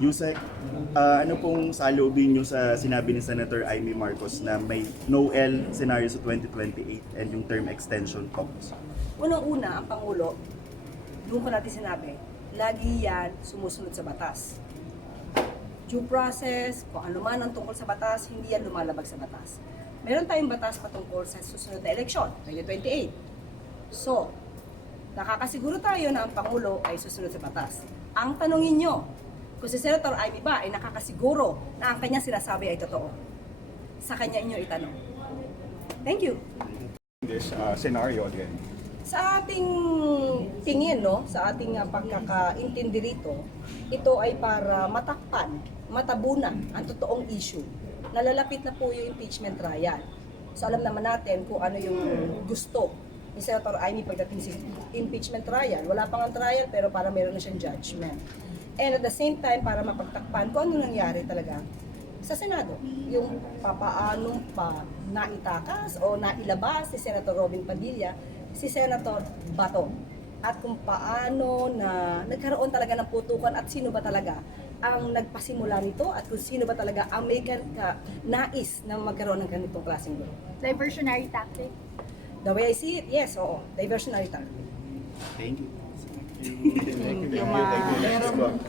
Yusek, ano pong saloobin nyo sa sinabi ni Senator Amy Marcos na may no-L scenario sa 2028 and yung term extension talks? Unang-una, ang Pangulo, doon ko natin sinabi, lagi yan sumusunod sa batas. Due process, kung ano man ang tungkol sa batas, hindi yan lumalabag sa batas. Meron tayong batas patungkol sa susunod na eleksyon, 2028. So, nakakasiguro tayo na ang Pangulo ay susunod sa batas. Ang tanongin nyo, kung si Senator Amy ba ay nakakasiguro na ang kanyang sinasabi ay totoo? Sa kanya inyo itanong. Thank you. This scenario again. Sa ating tingin, no, sa ating pagkakaintindi rito, ito ay para matakpan, matabunan ang totoong issue. Nalalapit na po yung impeachment trial. So alam naman natin kung ano yung gusto ni Senator Amy pagdating sa impeachment trial. Wala pang ang trial pero para meron na siyang judgment. And at the same time, para mapagtakpan kung ano nangyari talaga sa Senado. Yung papaanong pa naitakas o nailabas si Senator Robin Padilla, si Senator Bato. At kung paano na nagkaroon talaga ng putukan at sino ba talaga ang nagpasimula nito at kung sino ba talaga ang may nais na magkaroon ng ganitong klaseng gulo. Diversionary tactic. The way I see it, yes, oo. Diversionary tactic. Thank you. Thank you. Thank you, ma'am. Next one.